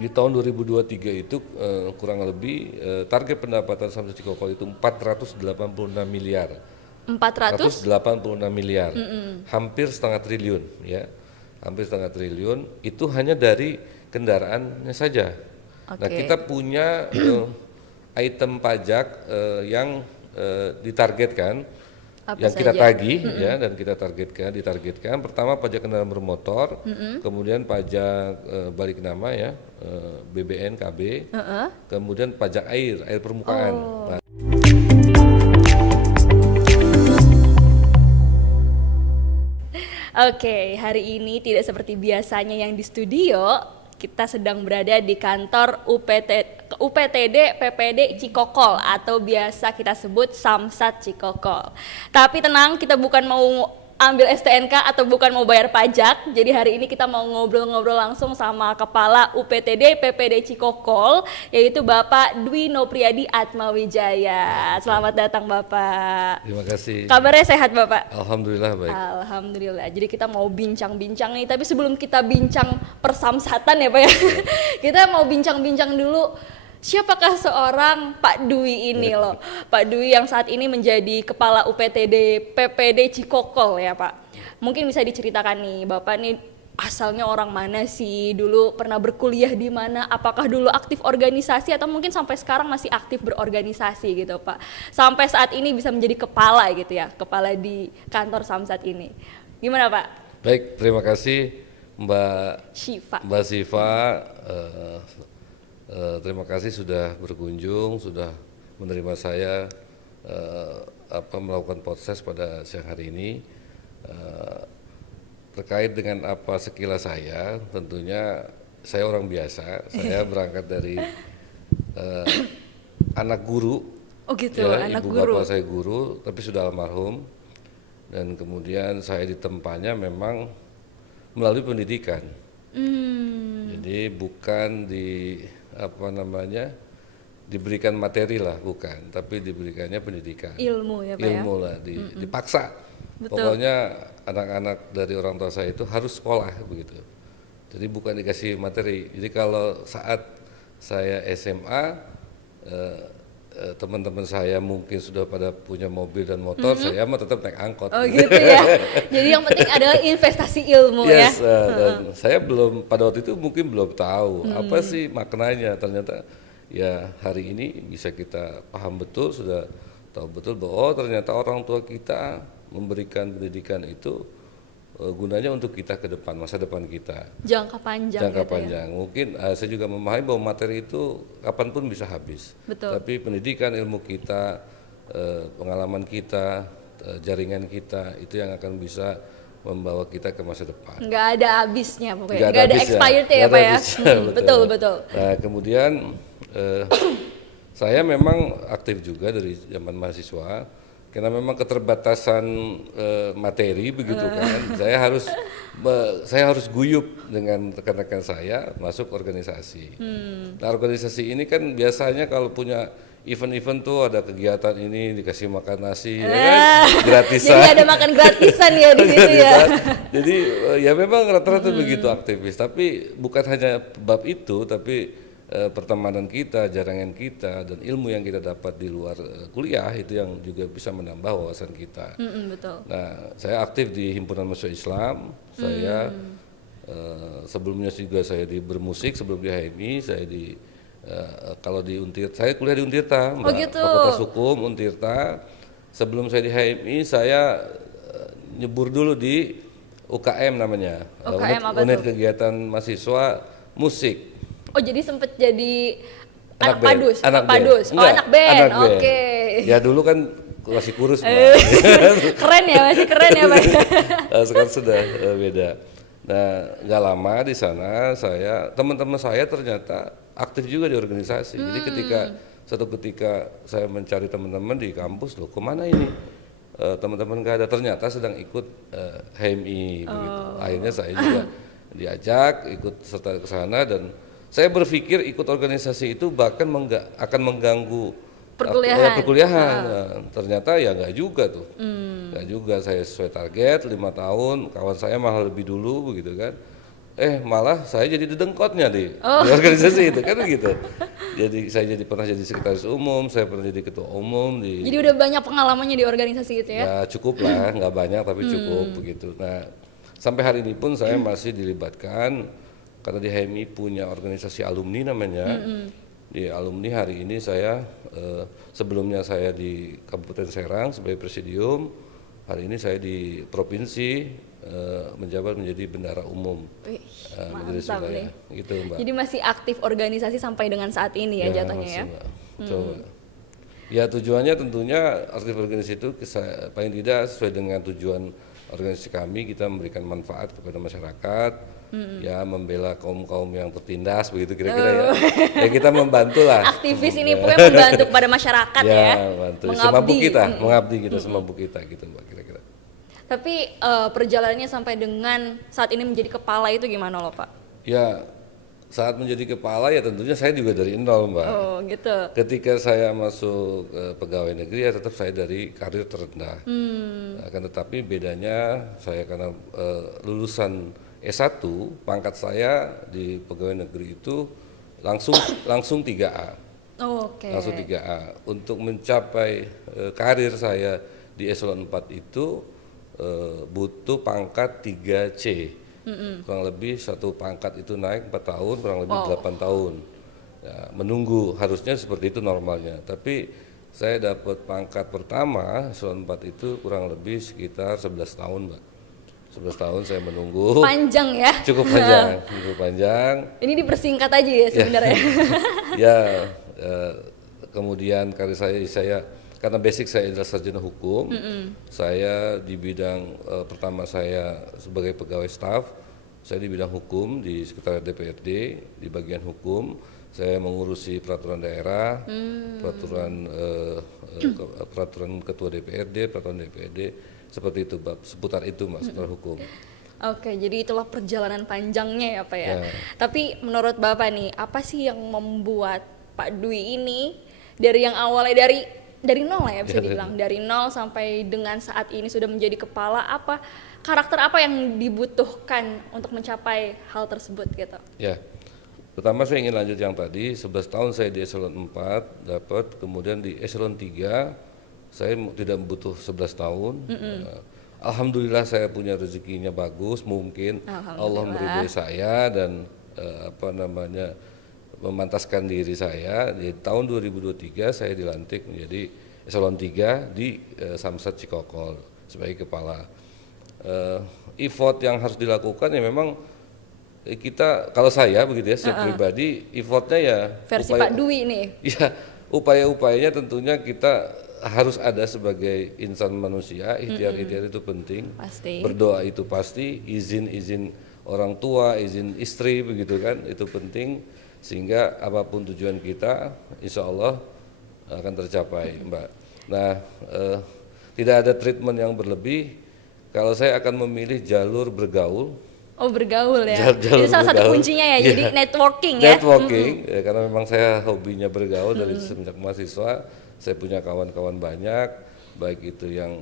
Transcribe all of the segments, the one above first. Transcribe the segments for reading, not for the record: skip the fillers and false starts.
Di tahun 2023 itu kurang lebih target pendapatan Samsat Cikokol itu 486 miliar. 400? 486 miliar. Hampir setengah triliun ya. Hampir setengah triliun itu hanya dari kendaraannya saja. Nah, Oke. kita punya item pajak yang ditargetkan Apa yang kita saja? tagih ya dan kita ditargetkan pertama pajak kendaraan bermotor, kemudian pajak balik nama ya, BBN KB, kemudian pajak air permukaan. Oh. Nah, Oke, hari ini tidak seperti biasanya yang di studio. Kita sedang berada di kantor UPTD PPD Cikokol atau biasa kita sebut Samsat Cikokol. Tapi tenang, kita bukan mau ambil STNK atau bukan mau bayar pajak. Jadi hari ini kita mau ngobrol-ngobrol langsung sama Kepala UPTD PPD Cikokol, yaitu Bapak Dwi Nopriyadi Atmawijaya. Selamat datang Bapak. terima kasih. Kabarnya sehat Bapak? Alhamdulillah baik. Alhamdulillah. Jadi kita mau bincang-bincang nih, tapi sebelum kita bincang persamsatan ya Pak ya, kita mau bincang-bincang dulu siapakah seorang Pak Dwi ini loh. Pak Dwi yang saat ini menjadi Kepala UPTD PPD Cikokol ya Pak. Mungkin bisa diceritakan nih, Bapak nih asalnya orang mana sih, dulu pernah berkuliah di mana, apakah dulu aktif organisasi atau mungkin sampai sekarang masih aktif berorganisasi gitu Pak. Sampai saat ini bisa menjadi kepala gitu ya, kepala di kantor Samsat ini. Gimana Pak? Baik, terima kasih Mbak Syifa. Mbak Siva. Terima kasih sudah berkunjung, sudah menerima saya melakukan podcast pada siang hari ini. Terkait dengan apa sekilas saya, tentunya saya orang biasa. Saya berangkat dari anak guru, Oh gitu, ya, anak ibu guru. bapak saya guru, tapi sudah almarhum. Dan kemudian saya ditempanya memang melalui pendidikan. Jadi bukan diberikan materi lah, bukan, tapi diberikannya pendidikan, Ilmu ya Pak ya. ilmu lah, dipaksa. Betul. Pokoknya anak-anak dari orang tua saya itu harus sekolah begitu. Jadi bukan dikasih materi. Jadi kalau saat saya SMA, teman-teman saya mungkin sudah pada punya mobil dan motor, saya mah tetap naik angkot. Oh gitu ya. Jadi yang penting adalah investasi ilmu ya. Yes, dan saya belum pada waktu itu mungkin belum tahu apa sih maknanya. Ternyata ya hari ini bisa kita paham betul, sudah tahu betul bahwa oh, ternyata orang tua kita memberikan pendidikan itu gunanya untuk kita ke depan, masa depan kita. Jangka panjang Jangka gitu panjang. Mungkin saya juga memahami bahwa materi itu kapanpun bisa habis. Betul. Tapi pendidikan, ilmu kita, pengalaman kita, jaringan kita itu yang akan bisa membawa kita ke masa depan. Nggak ada habisnya pokoknya. Nggak Nggak ada habisnya. expired ya Nggak ada Pak ya. habisnya, Betul betul. Nah kemudian saya memang aktif juga dari zaman mahasiswa. Karena memang keterbatasan materi begitu kan, saya harus guyup dengan rekan-rekan saya masuk organisasi. Nah organisasi ini kan biasanya kalau punya event-event tuh ada kegiatan ini dikasih makan nasi, ya kan, gratisan. Jadi ada makan gratisan ya di situ ya. Jadi ya memang rata-rata begitu aktivis. Tapi bukan hanya bab itu, tapi pertemanan kita, jaringan kita, dan ilmu yang kita dapat di luar kuliah itu yang juga bisa menambah wawasan kita. Betul. Nah, saya aktif di Himpunan Mahasiswa Islam. Saya sebelumnya juga saya bermusik sebelum di HMI. Saya kalau di Untirta, saya kuliah di Untirta, Mbak, gitu. Fakultas Hukum Untirta. Sebelum saya di HMI, saya nyebur dulu di UKM namanya, UKM apa Unit tuh? Kegiatan Mahasiswa Musik. Oh jadi sempet jadi anak band. padus, Anak band. padus. Oh Enggak, anak band. anak band. Oke. Ya dulu kan masih kurus, Mbak. Keren ya, masih keren ya Pak. Sekarang sudah beda. Nah, nggak lama di sana teman-teman saya ternyata aktif juga di organisasi. Jadi suatu ketika saya mencari teman-teman di kampus, loh kemana ini? Teman-teman nggak ada, ternyata sedang ikut HMI begitu. Akhirnya saya juga diajak ikut serta ke sana dan saya berpikir ikut organisasi itu bahkan akan mengganggu perkuliahan. Nah, ternyata ya nggak juga tuh, nggak juga. Saya sesuai target 5 tahun, kawan saya malah lebih dulu begitu kan. malah saya jadi dedengkotnya di organisasi itu kan gitu. Jadi saya pernah jadi sekretaris umum, saya pernah jadi ketua umum di. Jadi udah banyak pengalamannya di organisasi itu ya? Ya cukup lah, nggak banyak tapi cukup begitu. Nah sampai hari ini pun saya masih dilibatkan karena di HMI punya organisasi alumni namanya. Di alumni hari ini saya sebelumnya saya di Kabupaten Serang sebagai presidium, hari ini saya di provinsi menjabat menjadi bendahara umum. Wih, Majelis mantap Wilayah, nih. gitu Mbak. Jadi masih aktif organisasi sampai dengan saat ini ya jatuhnya masih, ya? Mbak. Coba. Ya tujuannya tentunya aktif organisasi itu paling tidak sesuai dengan tujuan organisasi kami, kita memberikan manfaat kepada masyarakat, ya membela kaum yang tertindas begitu kira-kira ya. Ya kita membantu lah. Aktivis ini pokoknya membantu kepada masyarakat ya? Bantu. Semampu kita, mengabdi kita semampu kita gitu Mbak kira-kira. Tapi perjalanannya sampai dengan saat ini menjadi kepala itu gimana loh Pak? Ya saat menjadi kepala ya tentunya saya juga dari nol Mbak. Oh gitu. Ketika saya masuk pegawai negeri ya tetap saya dari karir terendah. Akan tetapi bedanya saya karena lulusan S1, pangkat saya di pegawai negeri itu langsung 3A. Oke. Langsung 3A. Untuk mencapai karir saya di eselon 4 itu butuh pangkat 3C. Kurang lebih satu pangkat itu naik 4 tahun, kurang lebih 8 tahun. Ya, menunggu harusnya seperti itu normalnya. Tapi saya dapat pangkat pertama eselon 4 itu kurang lebih sekitar 11 tahun, Mbak. 11 tahun saya menunggu. Panjang ya? Cukup panjang, cukup panjang. Ini dipersingkat aja ya sebenarnya. Ya, kemudian karir saya karena basic saya adalah sarjana hukum, saya di bidang pertama saya sebagai pegawai staf, saya di bidang hukum di sekretariat DPRD di bagian hukum, saya mengurusi peraturan daerah, peraturan ketua DPRD, peraturan DPRD, seperti itu, seputar itu Mas, seputar hukum. Oke, jadi itulah perjalanan panjangnya ya Pak ya. Ya. Tapi menurut Bapak nih, apa sih yang membuat Pak Dwi ini dari yang awalnya dari nol lah ya bisa dibilang, dari nol sampai dengan saat ini sudah menjadi kepala, apa karakter apa yang dibutuhkan untuk mencapai hal tersebut gitu? Ya, pertama saya ingin lanjut yang tadi, 11 tahun saya di eselon 4 dapat, kemudian di eselon 3 saya tidak butuh 11 tahun. Alhamdulillah saya punya rezekinya bagus, mungkin Allah meridhoi saya dan memantaskan diri saya. Di tahun 2023 saya dilantik menjadi eselon 3 di Samsat Cikokol sebagai kepala. Effort yang harus dilakukan ya memang kita, kalau saya begitu ya, secara pribadi effortnya ya versi Pak Dwi nih. Ya, upaya-upayanya tentunya kita harus ada sebagai insan manusia, ikhtiar-ikhtiar itu penting. Pasti. Berdoa itu pasti, izin orang tua, izin istri begitu kan, itu penting sehingga apapun tujuan kita insya Allah akan tercapai, Mbak. Nah, tidak ada treatment yang berlebih. Kalau saya akan memilih jalur bergaul. Oh, bergaul ya. Jalur Itu salah satu bergaul. kuncinya ya. Jadi networking ya. Networking, ya, karena memang saya hobinya bergaul dari semenjak mahasiswa. Saya punya kawan-kawan banyak, baik itu yang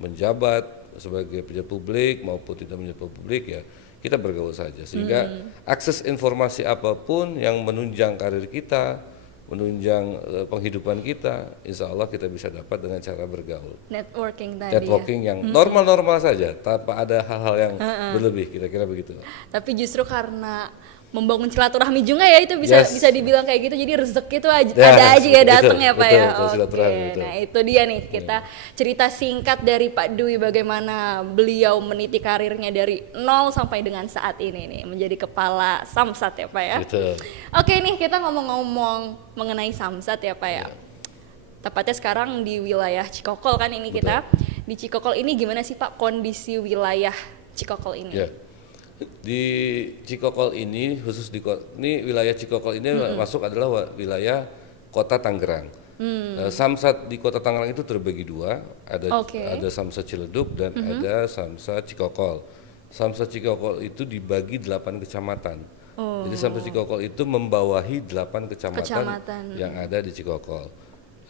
menjabat sebagai pejabat publik maupun tidak menjabat publik ya. Kita bergaul saja sehingga akses informasi apapun yang menunjang karir kita, menunjang penghidupan kita, insya Allah kita bisa dapat dengan cara bergaul. Networking tadi. Networking yang normal-normal saja, tanpa ada hal-hal yang berlebih, kira-kira begitu. Tapi justru karena membangun silaturahmi juga ya, itu bisa dibilang kayak gitu, jadi rezeki itu ada aja ya datang ya Pak ya. Oke, nah itu dia nih, kita cerita singkat dari Pak Dwi bagaimana beliau meniti karirnya dari nol sampai dengan saat ini nih menjadi kepala Samsat ya Pak ya. Gitu. Oke nih, kita ngomong-ngomong mengenai Samsat ya Pak ya. Tepatnya sekarang di wilayah Cikokol kan ini kita. Di Cikokol ini gimana sih Pak kondisi wilayah Cikokol ini? Ya. Di Cikokol ini khusus ini wilayah Cikokol ini masuk adalah wilayah Kota Tangerang. Samsat di Kota Tangerang itu terbagi dua, ada Samsat Ciledug dan ada Samsat Cikokol. Samsat Cikokol itu dibagi 8 kecamatan. Jadi Samsat Cikokol itu membawahi 8 kecamatan yang ada di Cikokol.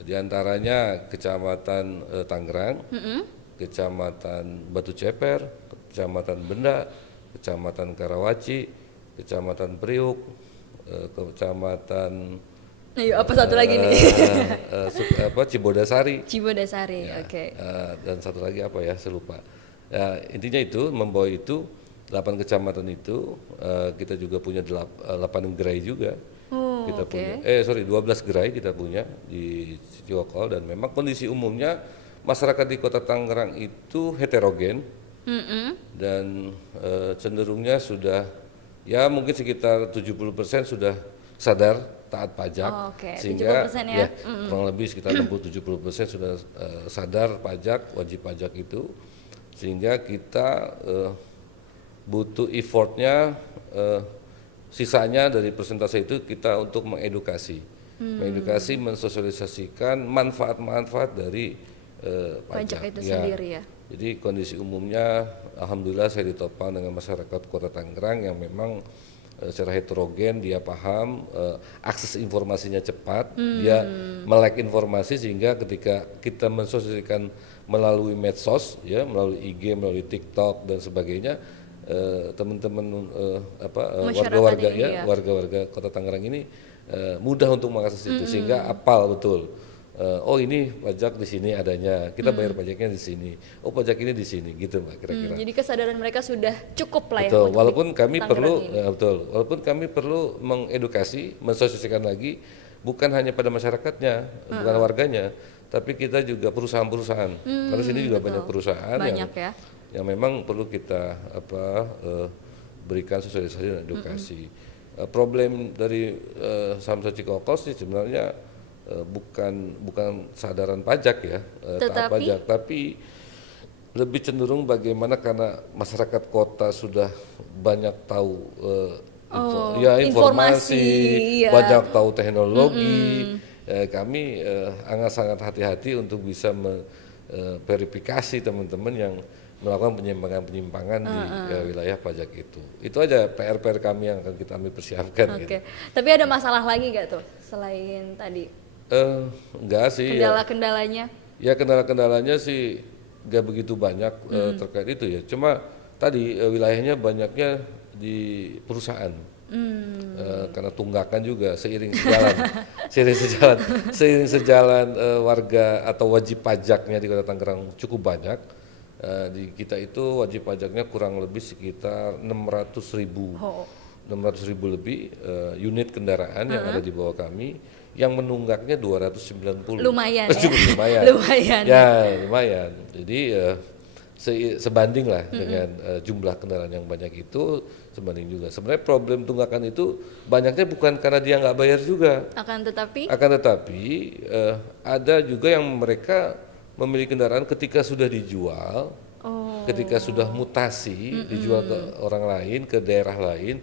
Di antaranya Kecamatan Tangerang, Kecamatan Batu Ceper, Kecamatan Benda, Kecamatan Karawaci, Kecamatan Priuk, Kecamatan Ayo, apa satu lagi nih? Cibodasari. Cibodasari, Ya, oke. dan satu lagi apa ya, saya lupa. Ya, intinya itu membawa itu 8 kecamatan itu, kita juga punya 8 gerai juga. Oh, Kita oke. punya 12 gerai kita punya di Cikokol, dan memang kondisi umumnya masyarakat di Kota Tangerang itu heterogen dan cenderungnya sudah ya mungkin sekitar 70% sudah sadar taat pajak, Oh, oke. sehingga 70% ya? kurang lebih sekitar 60-70% sudah sadar pajak, wajib pajak itu, sehingga kita butuh effortnya, sisanya dari persentase itu kita untuk mengedukasi, mensosialisasikan manfaat-manfaat dari Pajak itu Ya. sendiri ya. Jadi kondisi umumnya, alhamdulillah saya ditopang dengan masyarakat Kota Tangerang yang memang secara heterogen, dia paham, akses informasinya cepat, dia melek informasi, sehingga ketika kita mensosialisasikan melalui medsos, ya, melalui IG, melalui TikTok dan sebagainya, teman-teman Masyarakat warga-warga ini, ya. warga-warga Kota Tangerang ini mudah untuk mengakses itu, sehingga apal betul. Oh, ini pajak di sini adanya, kita bayar pajaknya di sini. Oh, pajak ini di sini, gitu Mbak, kira-kira. Jadi kesadaran mereka sudah cukup lah ya. Betul, untuk walaupun di kami Tangerang perlu ini. walaupun kami perlu mengedukasi, mensosialisasikan lagi, bukan hanya pada masyarakatnya, bukan warganya, tapi kita juga perusahaan-perusahaan. Karena sini juga banyak perusahaan Banyak ya. yang memang perlu kita berikan sosialisasi dan edukasi. Problem dari Samsat Cikokol sih sebenarnya bukan sadaran pajak ya, taat pajak, tapi lebih cenderung bagaimana karena masyarakat kota sudah banyak tahu informasi, iya. banyak tahu teknologi. Kami sangat hati-hati untuk bisa verifikasi teman-teman yang melakukan penyimpangan-penyimpangan di wilayah pajak itu. Itu aja PR-PR kami yang akan kita ambil persiapkan. Oke. Gitu. Tapi ada masalah lagi gak tuh selain tadi Enggak sih. Ya. kendala-kendalanya? Ya, kendala-kendalanya sih nggak begitu banyak terkait itu ya. Cuma tadi wilayahnya banyaknya di perusahaan. Karena tunggakan juga seiring sejalan warga atau wajib pajaknya di Kota Tangerang cukup banyak. Di kita itu wajib pajaknya kurang lebih sekitar 600.000 lebih unit kendaraan yang ada di bawah kami, yang menunggaknya 290. Lumayan ya. Cukup lumayan. Lumayan. Ya, lumayan. Jadi sebanding lah dengan jumlah kendaraan yang banyak itu, sebanding juga. Sebenarnya problem tunggakan itu banyaknya bukan karena dia nggak bayar juga. Akan tetapi Ada juga yang mereka memiliki kendaraan ketika sudah dijual, ketika sudah mutasi, dijual ke orang lain, ke daerah lain.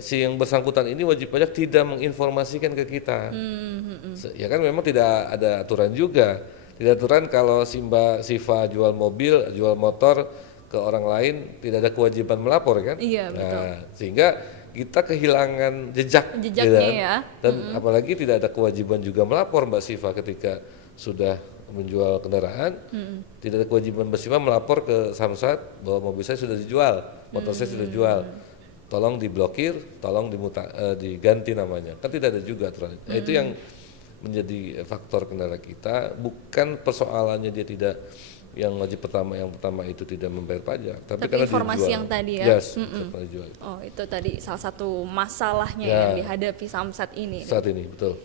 Si yang bersangkutan ini wajib pajak tidak menginformasikan ke kita. Ya kan memang tidak ada aturan juga. Tidak aturan kalau si Mbak Siva jual mobil, jual motor ke orang lain, tidak ada kewajiban melapor kan? Iya, betul. Nah, sehingga kita kehilangan jejaknya Jejaknya kan? ya. Dan apalagi tidak ada kewajiban juga melapor Mbak Siva ketika sudah menjual kendaraan, tidak ada kewajiban Mbak Siva melapor ke Samsat bahwa mobil saya sudah dijual, motor saya sudah dijual. Tolong diblokir, tolong diganti namanya. Kan tidak ada juga aturan. Nah, itu yang menjadi faktor kendala kita, bukan persoalannya dia tidak, yang wajib yang pertama itu tidak membayar pajak, tapi karena informasi dijual. yang tadi ya. Yes, karena dijual. Oh, itu tadi salah satu masalahnya Ya. yang dihadapi Samsat ini. Saat ini, betul.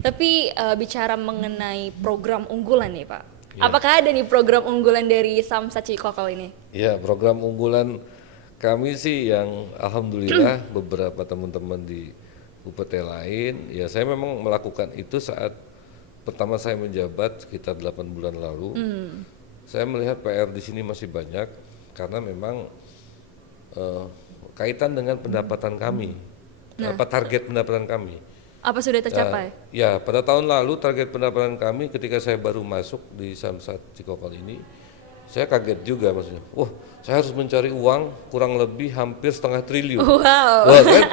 Tapi bicara mengenai program unggulan nih Pak, Ya. apakah ada nih program unggulan dari Samsat Cikokol ini? Ya, program unggulan kami sih yang alhamdulillah beberapa teman-teman di UPT lain, ya saya memang melakukan itu saat pertama saya menjabat sekitar 8 bulan lalu. Saya melihat PR di sini masih banyak karena memang kaitan dengan pendapatan kami, target pendapatan kami. Apa sudah tercapai? Ya, pada tahun lalu target pendapatan kami ketika saya baru masuk di Samsat Cikokol ini, saya kaget juga maksudnya. Wah, saya harus mencari uang kurang lebih hampir 1/2 triliun. Wow. Wah, kan?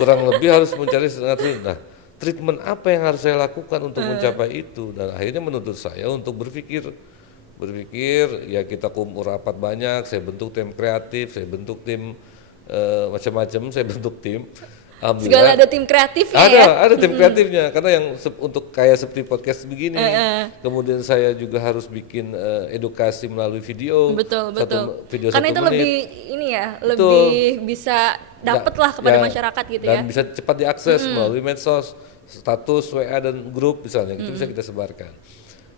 Kurang lebih harus mencari 1/2 triliun. Nah, treatment apa yang harus saya lakukan untuk mencapai itu? Dan akhirnya menuntut saya untuk berpikir berpikir ya kita kumpul rapat banyak, saya bentuk tim kreatif, saya bentuk tim macam-macam, saya bentuk tim. Segala ada tim kreatifnya ada, ya. Ada tim kreatifnya karena yang untuk kayak seperti podcast begini. Kemudian saya juga harus bikin edukasi melalui video. Betul. Video Karena 1 itu menit. lebih ini ya, Betul. lebih bisa dapet lah kepada Ya, masyarakat gitu dan ya. bisa cepat diakses melalui medsos, status WA dan grup misalnya, itu bisa kita sebarkan.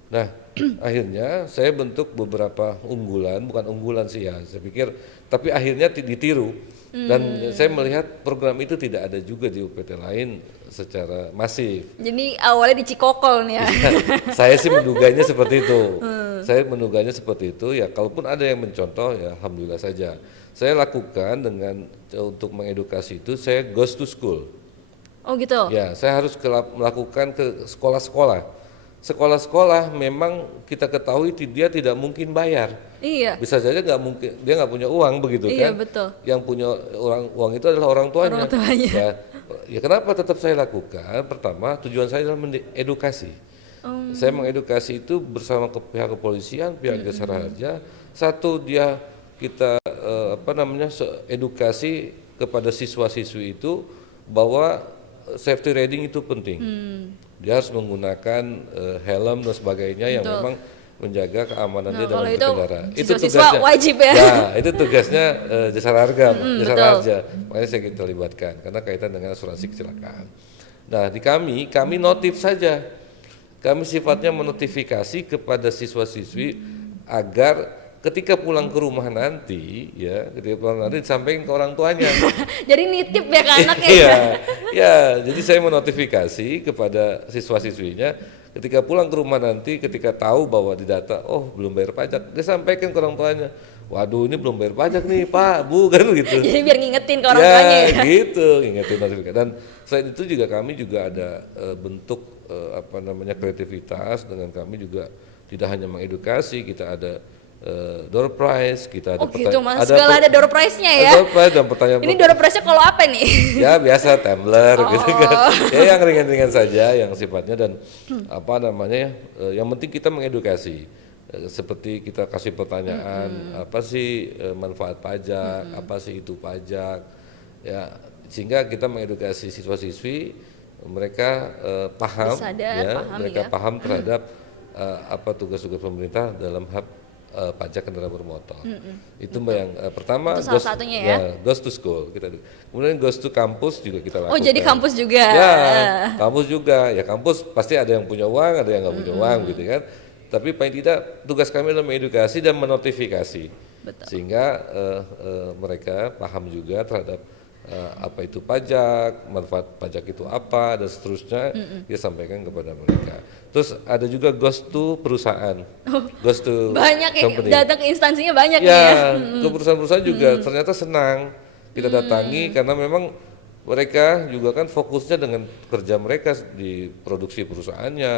Nah, akhirnya saya bentuk beberapa unggulan, bukan unggulan sih ya, saya pikir, tapi akhirnya ditiru. Dan saya melihat program itu tidak ada juga di UPT lain secara masif. Jadi awalnya di Cikokol nih ya. Saya sih menduganya seperti itu. Saya menduganya seperti itu, ya kalaupun ada yang mencontoh ya alhamdulillah saja. Saya lakukan dengan untuk mengedukasi itu, saya goes to school. Oh gitu. Ya, saya harus melakukan ke sekolah-sekolah. Sekolah-sekolah memang kita ketahui dia tidak mungkin bayar. Iya. Bisa saja nggak mungkin, dia nggak punya uang begitu Iya, kan? betul. Yang punya uang itu adalah orang tuanya. Orang tuanya. Ya kenapa tetap saya lakukan? Pertama, tujuan saya adalah mengedukasi. Saya mengedukasi itu bersama pihak kepolisian, pihak Jasara Harja. Satu, kita edukasi kepada siswa-siswi itu bahwa safety riding itu penting. Dia harus menggunakan helm dan sebagainya yang memang menjaga keamanan dia dalam berkendara. Itu siswa wajib ya. Nah, itu tugasnya Jasara Harja, Jasara Harja. Makanya saya kita libatkan karena kaitan dengan asuransi kecelakaan. Nah, di kami notif saja. Kami sifatnya menotifikasi kepada siswa-siswi agar ketika pulang ke rumah nanti, disampaikan ke orang tuanya. Jadi nitip ya ke anaknya. Iya, ya. Jadi saya menotifikasi kepada siswa-siswinya ketika pulang ke rumah nanti, ketika tahu bahwa didata, oh belum bayar pajak, dia sampaikan ke orang tuanya. Waduh, ini belum bayar pajak nih Pak, Bu, kan gitu. Jadi biar ngingetin ke orang tuanya ya. Gitu, ngingetin notifikasi. Dan selain itu juga kami juga ada bentuk kreativitas dengan kami juga tidak hanya mengedukasi, kita ada door prize, kita ada segala ada door prize-nya ya. Door prize dan pertanyaan. Ini door prize-nya kalau apa nih? Ya biasa tumbler gitu kan. Ya yang ringan-ringan saja yang sifatnya dan yang penting kita mengedukasi. Seperti kita kasih pertanyaan, apa sih manfaat pajak, apa sih itu pajak. Ya, sehingga kita mengedukasi siswa-siswi, mereka paham paham terhadap apa tugas-tugas pemerintah dalam hal pajak kendaraan bermotor. Itu yang pertama, itu salah satunya ya. Goes to school kita. Kemudian goes to kampus juga kita lakukan. Oh, jadi kampus juga. Ya, kampus juga. Ya kampus pasti ada yang punya uang, ada yang nggak punya uang gitu kan. Tapi paling tidak tugas kami adalah mengedukasi dan menotifikasi. Betul. Sehingga mereka paham juga terhadap apa itu pajak, manfaat pajak itu apa dan seterusnya, dia sampaikan kepada mereka. Terus ada juga goes to perusahaan, goes to banyak company. Datang ke instansinya banyak ya, nih ya. Ke perusahaan-perusahaan juga ternyata senang kita datangi karena memang mereka juga kan fokusnya dengan kerja mereka di produksi perusahaannya.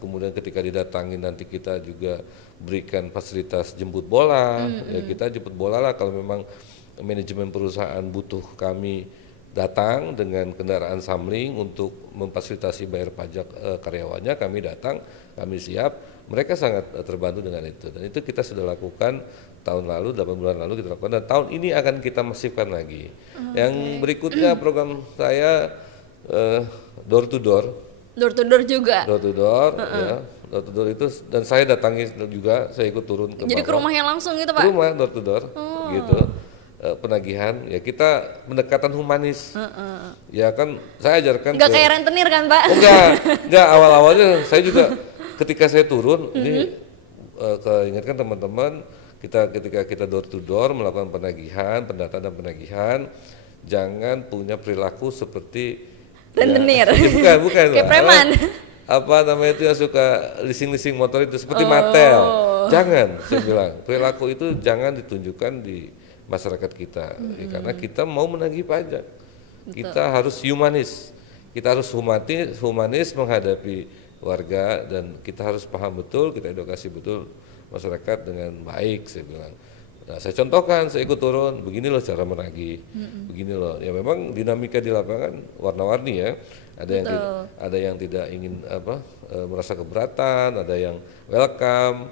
Kemudian ketika didatangi nanti kita juga berikan fasilitas jemput bola, ya kita jemput bola lah kalau memang manajemen perusahaan butuh kami datang dengan kendaraan Samling untuk memfasilitasi bayar pajak karyawannya, kami datang, kami siap, mereka sangat terbantu dengan itu dan itu kita sudah lakukan tahun lalu, 8 bulan lalu kita lakukan dan tahun ini akan kita masifkan lagi. Yang berikutnya program saya door to door. Door to door juga. Door to door, ya. Door to door itu dan saya datangi juga, saya ikut turun ke Jadi bawah. ke rumahnya langsung gitu Pak? Ke rumah door to door, gitu. Penagihan, ya kita pendekatan humanis. Ya kan, saya ajarkan. Nggak kayak rentenir kan Pak? Enggak. Awal-awalnya saya juga ketika saya turun, ini ingatkan teman-teman, ketika kita door to door melakukan penagihan, pendataan dan penagihan, jangan punya perilaku seperti rentenir. Ya, bukan. Kayak preman. Apa namanya itu yang suka leasing motor itu seperti Mattel. Jangan, saya bilang perilaku itu jangan ditunjukkan di masyarakat kita, karena kita mau menagih pajak. Betul. Kita harus humanis, kita harus humanis menghadapi warga dan kita harus paham betul, kita edukasi betul masyarakat dengan baik, saya bilang. Nah, saya contohkan, saya ikut turun, begini loh cara menagih, begini loh. Ya memang dinamika di lapangan warna-warni ya. Ada yang tidak ingin merasa keberatan, ada yang welcome,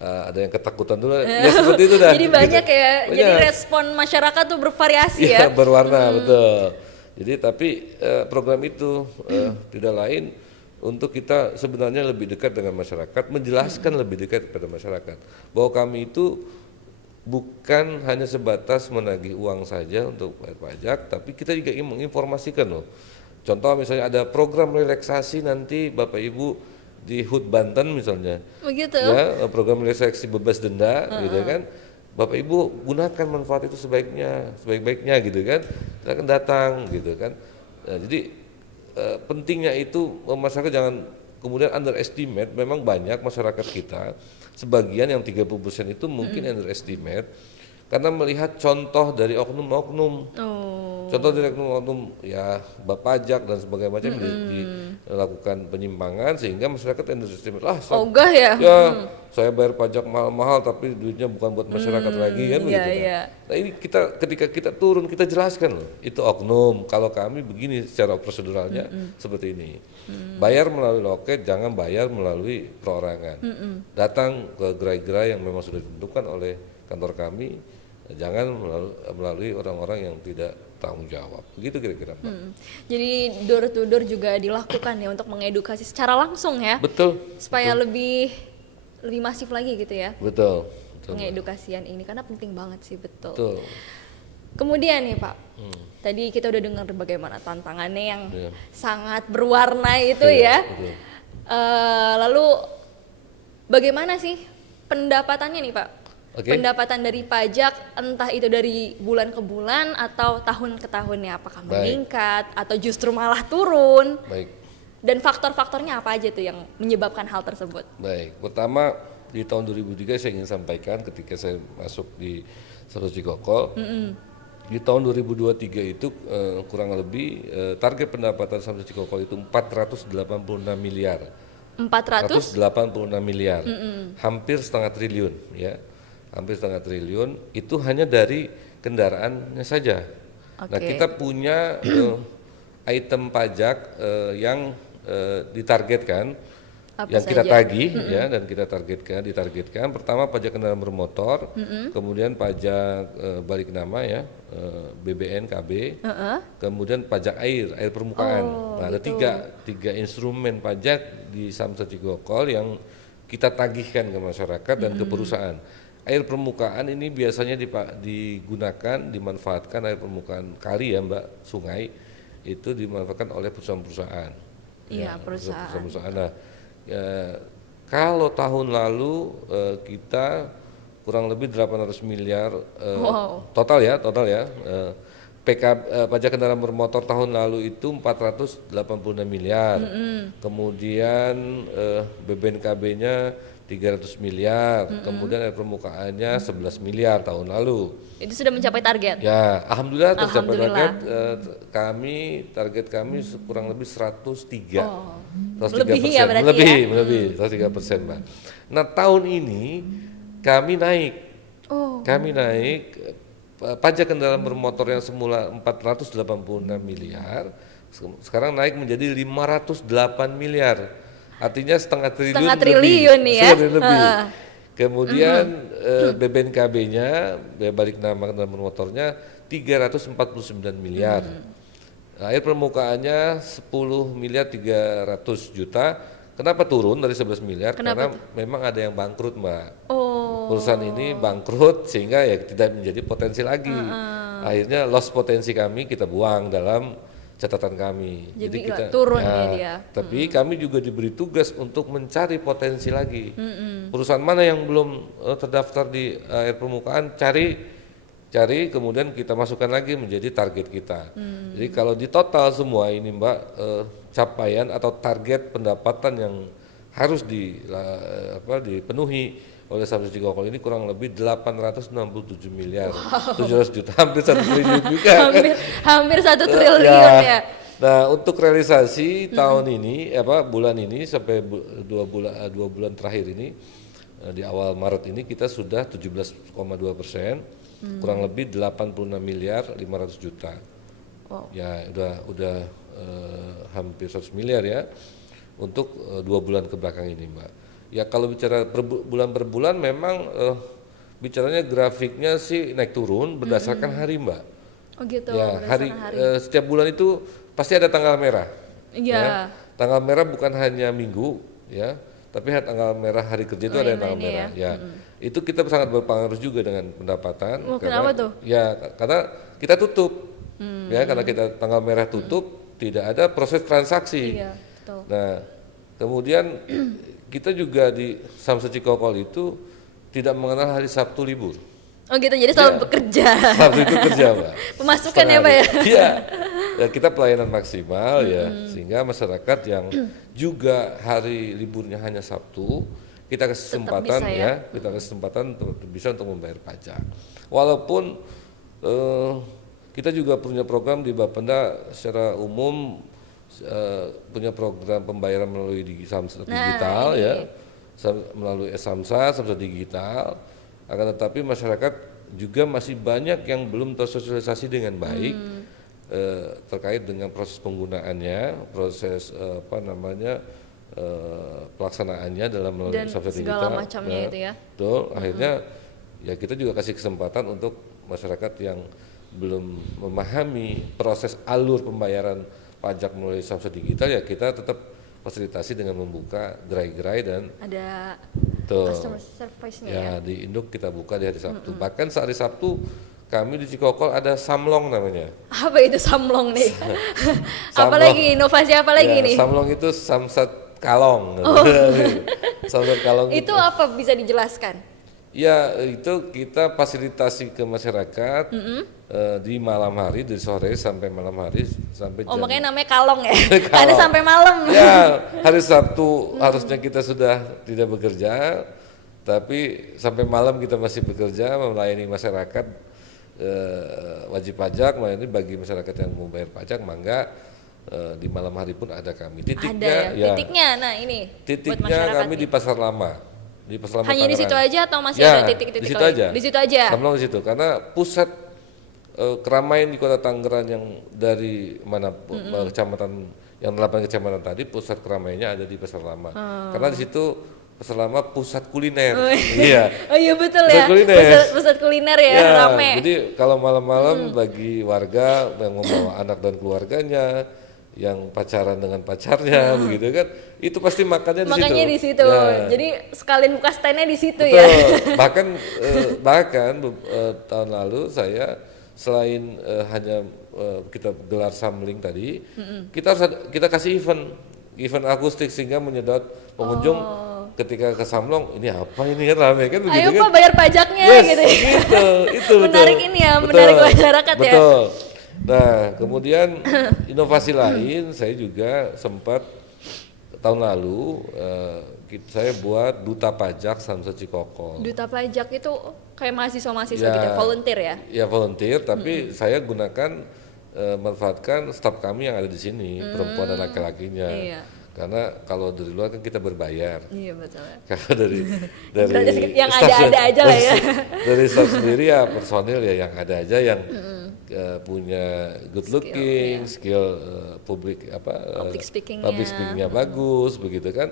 ada yang ketakutan dulu, ya seperti itu dah. Jadi banyak ya, jadi Banyak. respon masyarakat tuh bervariasi Iya, ya. berwarna, betul. Jadi tapi program itu tidak lain untuk kita sebenarnya lebih dekat dengan masyarakat, menjelaskan lebih dekat kepada masyarakat bahwa kami itu bukan hanya sebatas menagih uang saja untuk bayar pajak, tapi kita juga ingin menginformasikan loh. Contoh misalnya ada program relaksasi nanti Bapak Ibu di HUT Banten misalnya, Begitu. ya program relaksasi bebas denda, gitu kan. Bapak Ibu gunakan manfaat itu sebaik-baiknya gitu kan, silakan datang gitu kan. Nah, jadi pentingnya itu masyarakat jangan kemudian underestimate. Memang banyak masyarakat kita, sebagian yang 30% itu mungkin underestimate karena melihat contoh dari oknum-oknum. Contoh dari oknum-oknum ya pajak dan sebagainya macam dilakukan penyimpangan sehingga masyarakat underestimate Ogah ya. ya saya bayar pajak mahal-mahal tapi duitnya bukan buat masyarakat lagi kan begitu kan. iya. Nah ini ketika kita turun kita jelaskan loh itu oknum, kalau kami begini secara proseduralnya seperti ini. Bayar melalui loket, jangan bayar melalui perorangan. Datang ke gerai-gerai yang memang sudah ditentukan oleh kantor kami, jangan melalui orang-orang yang tidak tanggung jawab. Begitu kira-kira Pak. Jadi door to door juga dilakukan ya untuk mengedukasi secara langsung ya. Betul. Supaya lebih masif lagi gitu ya. Betul. Pengedukasian ini karena penting banget sih, betul. Betul. Kemudian nih Pak, tadi kita udah dengar bagaimana tantangannya yang Iya. sangat berwarna itu Iya, ya. betul. Lalu bagaimana sih pendapatannya nih Pak? Oke. Pendapatan dari pajak entah itu dari bulan ke bulan atau tahun ke tahunnya, apakah Baik. meningkat atau justru malah turun? Baik. Dan faktor-faktornya apa aja tuh yang menyebabkan hal tersebut? Baik, pertama di tahun 2003 saya ingin sampaikan ketika saya masuk di Samsat Cikokol, di tahun 2023 itu kurang lebih target pendapatan Samsat Cikokol itu 486 miliar. 400? 186 miliar, hampir setengah triliun ya, hampir setengah triliun itu hanya dari kendaraannya saja. Nah Oke. kita punya item pajak yang ditargetkan, Apa yang kita saja? tagih ya dan kita ditargetkan. Pertama pajak kendaraan bermotor, kemudian pajak balik nama ya, BBN, KB, kemudian pajak air permukaan. Nah ada tiga instrumen pajak di Samsat Cikokol yang kita tagihkan ke masyarakat dan ke perusahaan. Air permukaan ini biasanya dimanfaatkan air permukaan kali ya Mbak, sungai itu dimanfaatkan oleh perusahaan-perusahaan. Iya, perusahaan. Nah, kalau tahun lalu kita kurang lebih 800 miliar total ya. Pajak kendaraan bermotor tahun lalu itu 486 miliar. Kemudian BBNKB-nya 300 miliar. Kemudian air permukaannya 11 miliar tahun lalu. Itu sudah mencapai target? Ya, alhamdulillah tercapai Alhamdulillah. target kami kurang lebih 103. Oh. 103%. Melebihi ya berarti Lebih 103%, Mbak. Nah, tahun ini kami naik. Kami naik pajak kendaraan bermotor yang semula 486 miliar sekarang naik menjadi 508 miliar. Artinya setengah triliun nih ya. lebih. Kemudian BBNKB-nya, balik nama kendaraan bermotornya 349 miliar. Nah, air permukaannya 10 miliar 300 juta. Kenapa turun dari 11 miliar? Kenapa Karena memang ada yang bangkrut, Mbak. Oh. Perusahaan ini bangkrut sehingga ya tidak menjadi potensi lagi. Akhirnya loss potensi kami kita buang dalam catatan kami. Jadi nggak turun ya dia. Tapi kami juga diberi tugas untuk mencari potensi lagi. Perusahaan mana yang belum terdaftar di air permukaan, cari kemudian kita masukkan lagi menjadi target kita. Jadi kalau di total semua ini Mbak, capaian atau target pendapatan yang harus dipenuhi oleh Samsat Cikokol ini kurang lebih 867 miliar, 700 juta, hampir 1 triliun juga. hampir 1 triliun ya. Nah, untuk realisasi tahun ini, bulan ini sampai 2 bulan terakhir ini, di awal Maret ini kita sudah 17,2%, kurang lebih 86 miliar 500 juta. Wow. Ya, udah hampir 100 miliar ya untuk 2 bulan ke belakang ini, Mbak. Ya kalau bicara bulan per bulan memang bicaranya grafiknya sih naik turun berdasarkan hari Mbak. Oh gitu, Ya hari, berdasarkan hari. setiap bulan itu pasti ada tanggal merah. Iya. Ya. Tanggal merah bukan hanya minggu ya, tapi tanggal merah hari kerja itu ada yang tanggal ini merah. Ya, itu kita sangat berpengaruh juga dengan pendapatan. Oh, kenapa tuh? Ya karena kita tutup, ya karena kita tanggal merah tutup, tidak ada proses transaksi. Iya, betul. Nah, kemudian kita juga di Samsat Cikokol itu tidak mengenal hari Sabtu libur. Oh gitu, jadi selalu bekerja. Sabtu itu kerja, Mbak. Pemasukan ya, Setengah Pak ya? hari. Iya. Ya, kita pelayanan maksimal ya, sehingga masyarakat yang juga hari liburnya hanya Sabtu, kita kasih kesempatan bisa ya, kita kasih kesempatan untuk bisa untuk membayar pajak. Walaupun kita juga punya program di Bapenda secara umum punya program pembayaran melalui Samsat Digital ya, melalui Samsat Digital. Akan tetapi masyarakat juga masih banyak yang belum tersosialisasi dengan baik terkait dengan proses penggunaannya, proses pelaksanaannya dalam melalui Samsat Digital. Segala macamnya itu ya. Betul. Akhirnya ya kita juga kasih kesempatan untuk masyarakat yang belum memahami proses alur pembayaran pajak melalui Samsat Digital, ya kita tetap fasilitasi dengan membuka gerai-gerai dan ada Tuh. customer service-nya ya. Ya, di Induk kita buka di hari Sabtu. Bahkan hari Sabtu kami di Cikokol ada samlong namanya. Apa itu samlong nih? Apalagi inovasi apa lagi Ya, nih? samlong itu Samsat Kalong. Samsat Kalong Itu apa, bisa dijelaskan? Ya, itu kita fasilitasi ke masyarakat di malam hari, dari sore sampai malam hari sampai Oh, jam. makanya namanya kalong ya. Kalong. Karena sampai malam. Ya, hari Sabtu harusnya kita sudah tidak bekerja, tapi sampai malam kita masih bekerja melayani masyarakat wajib pajak, melayani bagi masyarakat yang mau bayar pajak, mangga di malam hari pun ada kami. Ada ya. Titiknya, nah ini buat titiknya masyarakat kami di Pasar Lama. Di Pasar Lama hanya di Tangerang. situ aja atau masih Ya, ada titik-titik di situ lain? aja. Di situ aja. Samlong di situ, karena pusat keramaian di Kota Tangerang yang dari mana kecamatan, yang 8 kecamatan tadi, pusat keramaiannya ada di Pasar Lama. Karena di situ Pasar Lama pusat kuliner. Iya. Oh iya betul Pusat ya. kuliner. Pusat kuliner ya, rame. Jadi kalau malam-malam bagi warga yang membawa anak dan keluarganya, yang pacaran dengan pacarnya begitu kan, itu pasti makannya di situ. Makanya di situ. Ya. Jadi sekalian buka standnya di situ Betul. ya. bahkan tahun lalu saya selain hanya kita gelar samling tadi, kita kasih event akustik sehingga menyedot pengunjung ketika ke Samlong, ini apa ini kan ramai kan begitu. Ayo kan. Pak bayar pajaknya Yes, gitu. itu Menarik betul. ini ya, Betul. menarik masyarakat ya. Betul. Nah, kemudian inovasi lain saya juga sempat tahun lalu saya buat duta pajak Samsat Cikokol. Duta pajak itu kayak mahasiswa-mahasiswa Ya. gitu, volunteer ya? Ya volunteer, tapi saya gunakan manfaatkan staf kami yang ada di sini, perempuan dan laki-lakinya. Iya. Karena kalau dari luar kan kita berbayar. Iya betul. Kalau dari Yang staff ada-ada aja lah ya. Dari staff sendiri ya personil ya yang ada aja yang punya good looking, skill public Public speakingnya bagus begitu kan.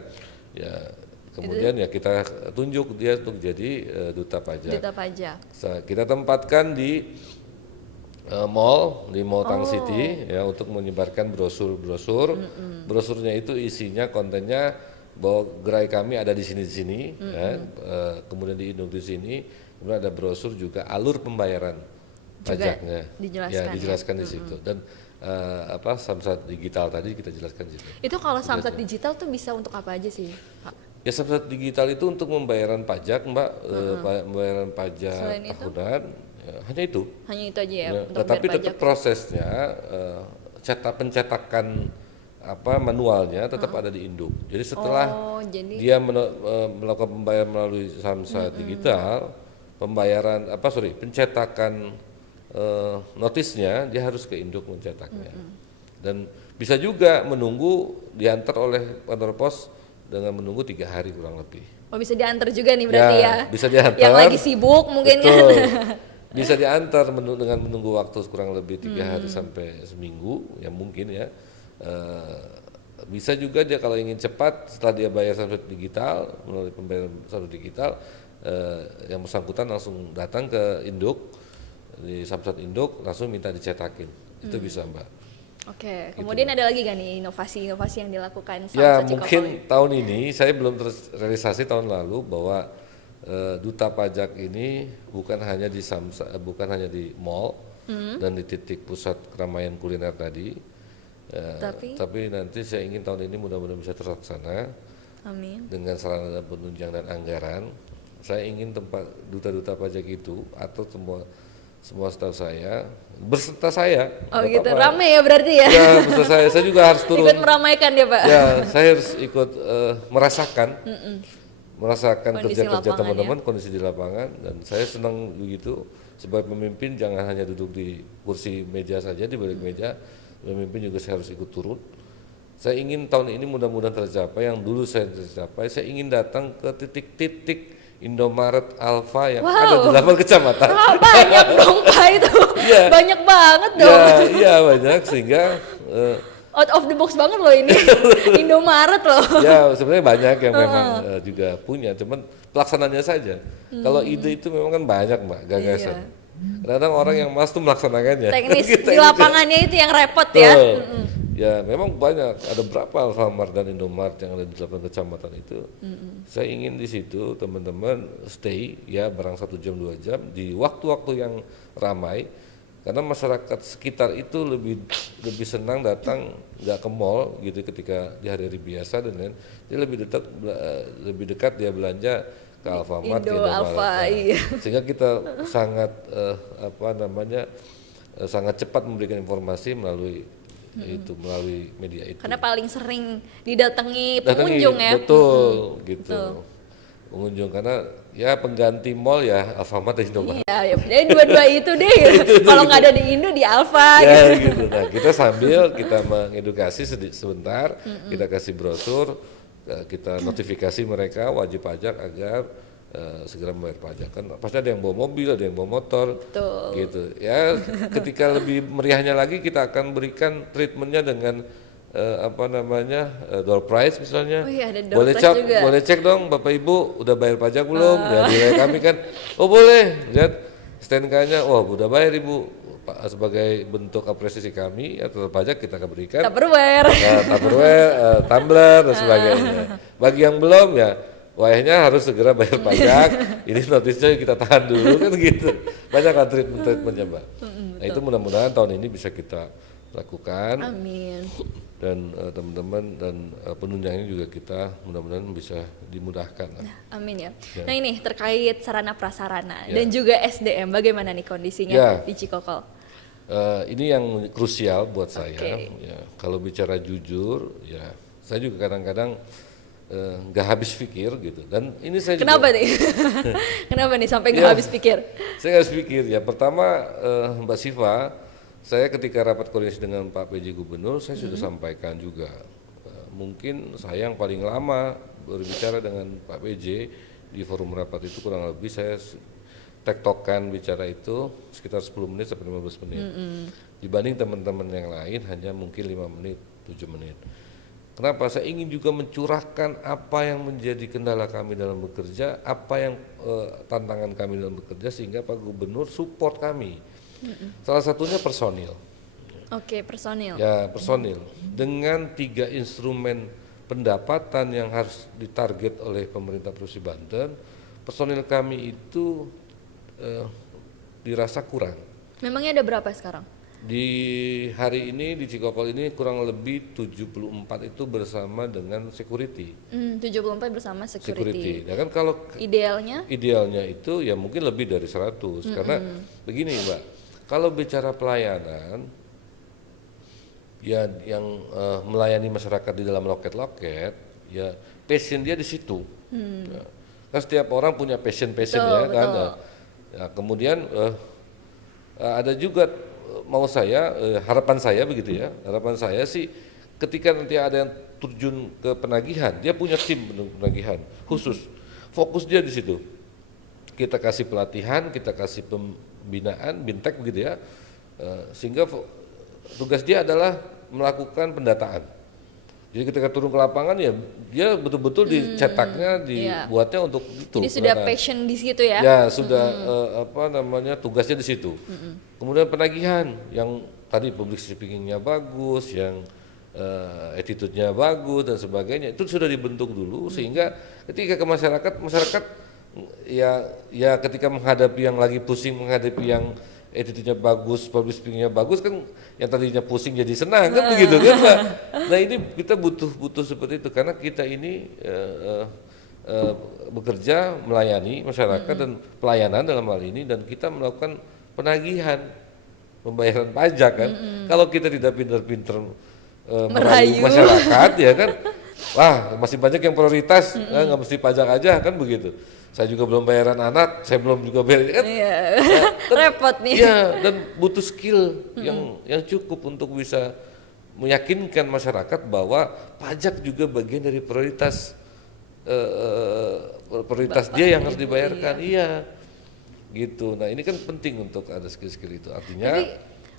Ya kemudian ya kita tunjuk dia untuk jadi duta pajak. Duta pajak. Kita tempatkan di mall Tang City ya untuk menyebarkan brosur-brosur. Brosurnya itu isinya kontennya bahwa gerai kami ada di sini ya, kemudian di Induk di sini, kemudian ada brosur juga alur pembayaran pajaknya. Dijelaskan Di situ dan Samsat Digital tadi kita jelaskan di situ. Itu kalau Samsat Digital tuh bisa untuk apa aja sih, Pak? Ya Samsat Digital itu untuk pembayaran pajak, Mbak, pembayaran pajak Selain itu? tahunan, hanya itu. Hanya itu aja ya, untuk Tetapi bayar tetap pajak. prosesnya pencetakan manualnya tetap ada di Induk. Jadi setelah dia melakukan pembayaran melalui Samsat Digital, pencetakan notisnya dia harus ke Induk mencetaknya. Dan bisa juga menunggu diantar oleh kantor pos dengan menunggu 3 hari kurang lebih. Oh bisa diantar juga nih berarti ya? Bisa diantar. Yang lagi sibuk mungkin kan? Bisa diantar dengan menunggu waktu kurang lebih 3 hari sampai seminggu ya mungkin ya. Bisa juga dia kalau ingin cepat setelah dia bayar samsat digital melalui pembayaran samsat digital, yang bersangkutan langsung datang ke induk di samsat induk langsung minta dicetakin. Itu bisa Mbak. Oke, kemudian ada lagi gak nih inovasi-inovasi yang dilakukan Ya Samsat mungkin Cikokol? tahun ini saya belum terrealisasi tahun lalu bahwa duta pajak ini bukan hanya di bukan hanya di mall dan di titik pusat keramaian kuliner tadi. Tapi nanti saya ingin tahun ini mudah-mudahan bisa terlaksana Amin. dengan sarana penunjang dan anggaran. Saya ingin tempat duta-duta pajak itu atau semua staf saya berserta saya. Oh nggak gitu, apa-apa. rame ya berarti ya? Ya beserta saya juga harus turun. Ikut meramaikan ya Pak? Ya saya harus ikut merasakan Kondisi kerja kerja lapangan, teman-teman, kondisi di lapangan, dan saya senang begitu. Sebagai pemimpin jangan hanya duduk di kursi meja saja, di balik meja. Pemimpin juga saya harus ikut turun. Saya ingin tahun ini mudah-mudahan tercapai yang dulu saya tercapai. Saya ingin datang ke titik-titik Indomaret Alfa yang ada di 8 kecamatan. Wah, banyak dong Pak itu. Iya. Banyak banget dong. Ya, iya banyak sehingga Out of the box banget loh ini. Indomaret loh. ya sebenarnya banyak yang memang juga punya, cuman pelaksananya saja. Kalau ide itu memang kan banyak Mbak, gagasan. Iya. Kadang-kadang orang yang malas tuh melaksanakannya. Teknis Kita di gitu. lapangannya itu yang repot ya. Betul. Ya memang banyak, ada berapa Alfamart dan Indomaret yang ada di 8 kecamatan itu. Saya ingin di situ teman-teman stay ya barang 1 jam 2 jam di waktu-waktu yang ramai, karena masyarakat sekitar itu lebih senang datang nggak ke mall gitu ketika di hari-hari biasa dan lain, dia lebih dekat dia belanja ke Alfamart, Indo, ke Indomaret. Alfa, iya. Sehingga kita sangat sangat cepat memberikan informasi melalui media itu. Karena paling sering didatangi pengunjung ya. Betul gitu. Betul. Pengunjung karena ya pengganti mall ya Alfamart dan Indomaret. Iya, ya, jadi dua-dua itu deh. Kalau nggak ada di Indo di Alfa. Ya gitu. Nah kita sambil kita mengedukasi sebentar, kita kasih brosur, kita notifikasi mereka wajib pajak agar segera membayar pajak. Kan pasti ada yang bawa mobil, ada yang bawa motor, Betul. gitu. Ya ketika lebih meriahnya lagi kita akan berikan treatmentnya dengan door prize misalnya. Oh iya, ada door prize juga. Boleh cek dong Bapak Ibu udah bayar pajak belum? Ya nilai kami kan, oh boleh, lihat STNK-nya, wah udah bayar Ibu. Pak, sebagai bentuk apresiasi kami atau pajak kita akan berikan Tupperware. Tupperware, tumbler dan sebagainya. Bagi yang belum ya wayahnya harus segera bayar pajak. Ini notisnya kita tahan dulu kan gitu. Banyak kan treatmentnya Mbak. Nah itu mudah-mudahan tahun ini bisa kita lakukan. Amin. Dan teman-teman dan penunjangnya juga kita mudah-mudahan bisa dimudahkan. Amin ya. Nah ini terkait sarana prasarana Ya. dan juga SDM, bagaimana nih kondisinya Ya. di Cikokol? Ini yang krusial buat saya. Oke. Ya, kalau bicara jujur, ya saya juga kadang-kadang nggak habis pikir gitu. Dan ini saya Kenapa juga, nih? Kenapa nih sampai Ya. nggak habis pikir? saya nggak habis pikir. Ya pertama Mbak Siva, saya ketika rapat koordinasi dengan Pak PJ Gubernur, saya sudah sampaikan juga. Mungkin saya yang paling lama berbicara dengan Pak PJ di forum rapat itu kurang lebih saya tektokan bicara itu sekitar 10 menit sampai 15 menit. Dibanding teman-teman yang lain hanya mungkin 5 menit, 7 menit. Kenapa? Saya ingin juga mencurahkan apa yang menjadi kendala kami dalam bekerja, apa yang tantangan kami dalam bekerja sehingga Pak Gubernur support kami. Salah satunya personil. Oke, personil. Ya, personil. Dengan 3 instrumen pendapatan yang harus ditarget oleh pemerintah Provinsi Banten, personil kami itu dirasa kurang. Memangnya ada berapa sekarang? Di hari ini di Cikokol ini kurang lebih 74 itu bersama dengan security. 74 bersama security. Ya kan kalau Idealnya? idealnya itu ya mungkin lebih dari 100 karena begini Mbak, kalau bicara pelayanan ya yang melayani masyarakat di dalam loket-loket ya passion dia di situ. Ya. Kan setiap orang punya passion Betul, ya kan. betul. Ya, kemudian ada juga harapan saya begitu ya. Harapan saya sih ketika nanti ada yang terjun ke penagihan, dia punya tim penagihan khusus. Fokus dia di situ. Kita kasih pelatihan, kita kasih pembinaan, bintek begitu ya. Sehingga tugas dia adalah melakukan pendataan. Jadi ketika turun ke lapangan ya dia betul-betul dicetaknya, dibuatnya untuk itu. Jadi sudah passion di situ ya? Ya sudah tugasnya di situ. Kemudian penagihan yang tadi public speaking-nya bagus, yang attitude-nya bagus dan sebagainya itu sudah dibentuk dulu sehingga ketika ke masyarakat ya ketika menghadapi yang lagi pusing, menghadapi yang attitude-nya bagus, public speaking-nya bagus kan yang tadinya pusing jadi senang kan begitu kan Pak. Nah ini kita butuh seperti itu karena kita ini bekerja melayani masyarakat dan pelayanan dalam hal ini dan kita melakukan penagihan pembayaran pajak kan. Kalau kita tidak pintar-pintar merayu masyarakat ya kan, wah masih banyak yang prioritas nggak mesti pajak aja kan begitu. Saya juga belum bayaran anak, saya belum juga bayar kan. Iya. Repot nih. Iya, dan butuh skill yang cukup untuk bisa meyakinkan masyarakat bahwa pajak juga bagian dari prioritas dia yang harus dibayarkan. Iya. Gitu. Nah, ini kan penting untuk ada skill-skill itu. Artinya tapi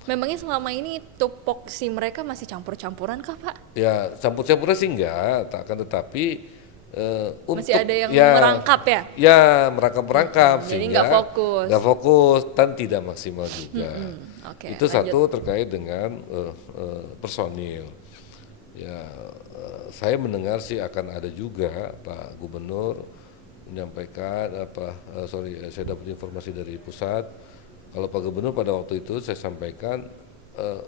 memangnya selama ini tupoksi mereka masih campur-campuran kah Pak? ya campur-campuran sih enggak, tetapi masih ada yang merangkap ya? Ya merangkap jadi nggak fokus. Nggak fokus dan tidak maksimal juga. Okay, itu lanjut. satu terkait dengan personil. Ya saya mendengar sih akan ada juga Pak Gubernur menyampaikan saya dapat informasi dari pusat. Kalau Pak Gubernur pada waktu itu saya sampaikan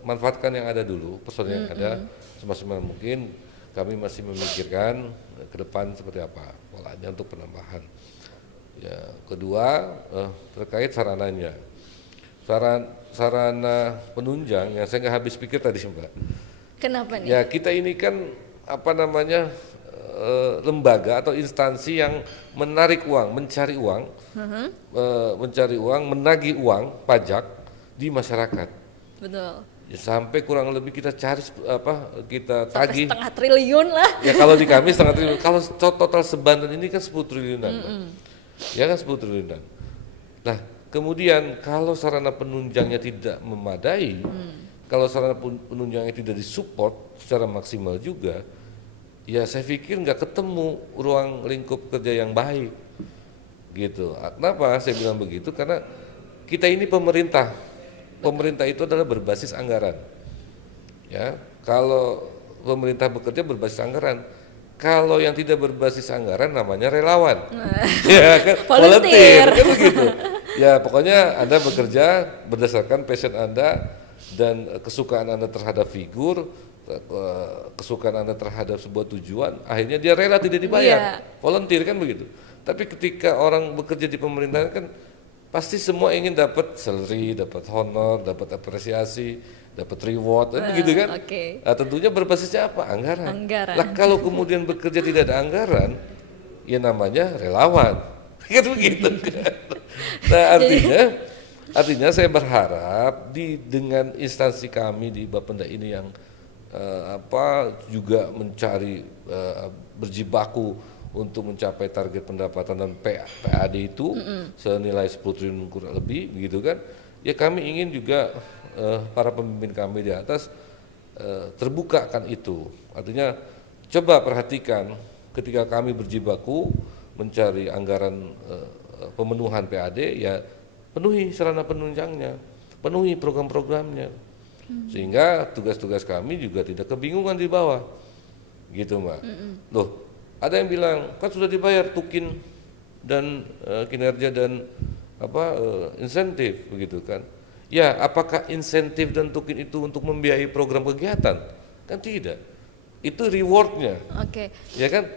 manfaatkan yang ada dulu, personil yang ada semaksimal mungkin. Kami masih memikirkan ke depan seperti apa polanya untuk penambahan. Ya, kedua terkait sarananya. Sarana penunjang yang saya nggak habis pikir tadi Mbak. Kenapa nih? Ya kita ini kan lembaga atau instansi yang menarik uang, mencari uang, menagih uang pajak di masyarakat. Betul. Ya, sampai kurang lebih kita cari kita sampai tagih setengah triliun lah. ya kalau di kami setengah triliun, kalau total sebanten ini kan 10 triliunan ya kan 10 triliunan. Nah kemudian kalau sarana penunjangnya tidak memadai, kalau sarana penunjangnya tidak disupport secara maksimal juga, ya saya pikir nggak ketemu ruang lingkup kerja yang baik gitu. Kenapa saya bilang begitu? Karena kita ini pemerintah itu adalah berbasis anggaran. Ya, kalau pemerintah bekerja berbasis anggaran, kalau yang tidak berbasis anggaran namanya relawan. Ya kan, volunteer kan begitu. Ya, pokoknya Anda bekerja berdasarkan passion Anda dan kesukaan Anda terhadap figur, kesukaan Anda terhadap sebuah tujuan, akhirnya dia rela tidak dibayar. Volunteer kan begitu. Tapi ketika orang bekerja di pemerintahan kan pasti semua ingin dapat salary, dapat honor, dapat apresiasi, dapat reward, begitu kan? Okay. Nah, tentunya berbasisnya apa? Anggaran. Lah kalau kemudian bekerja tidak ada anggaran, ya namanya relawan, kan begitu. Nah artinya saya berharap dengan instansi kami di Bapenda ini yang juga mencari berjibaku untuk mencapai target pendapatan dan PAD itu senilai 10 triliun kurang lebih begitu kan, ya kami ingin juga para pemimpin kami di atas terbukakan itu. Artinya coba perhatikan ketika kami berjibaku mencari anggaran pemenuhan PAD, ya penuhi sarana penunjangnya, penuhi program-programnya, sehingga tugas-tugas kami juga tidak kebingungan di bawah gitu Mbak. Loh, ada yang bilang kan sudah dibayar tukin dan kinerja dan insentif begitu kan. Ya, apakah insentif dan tukin itu untuk membiayai program kegiatan? Kan tidak. Itu rewardnya. Oke. Ya kan?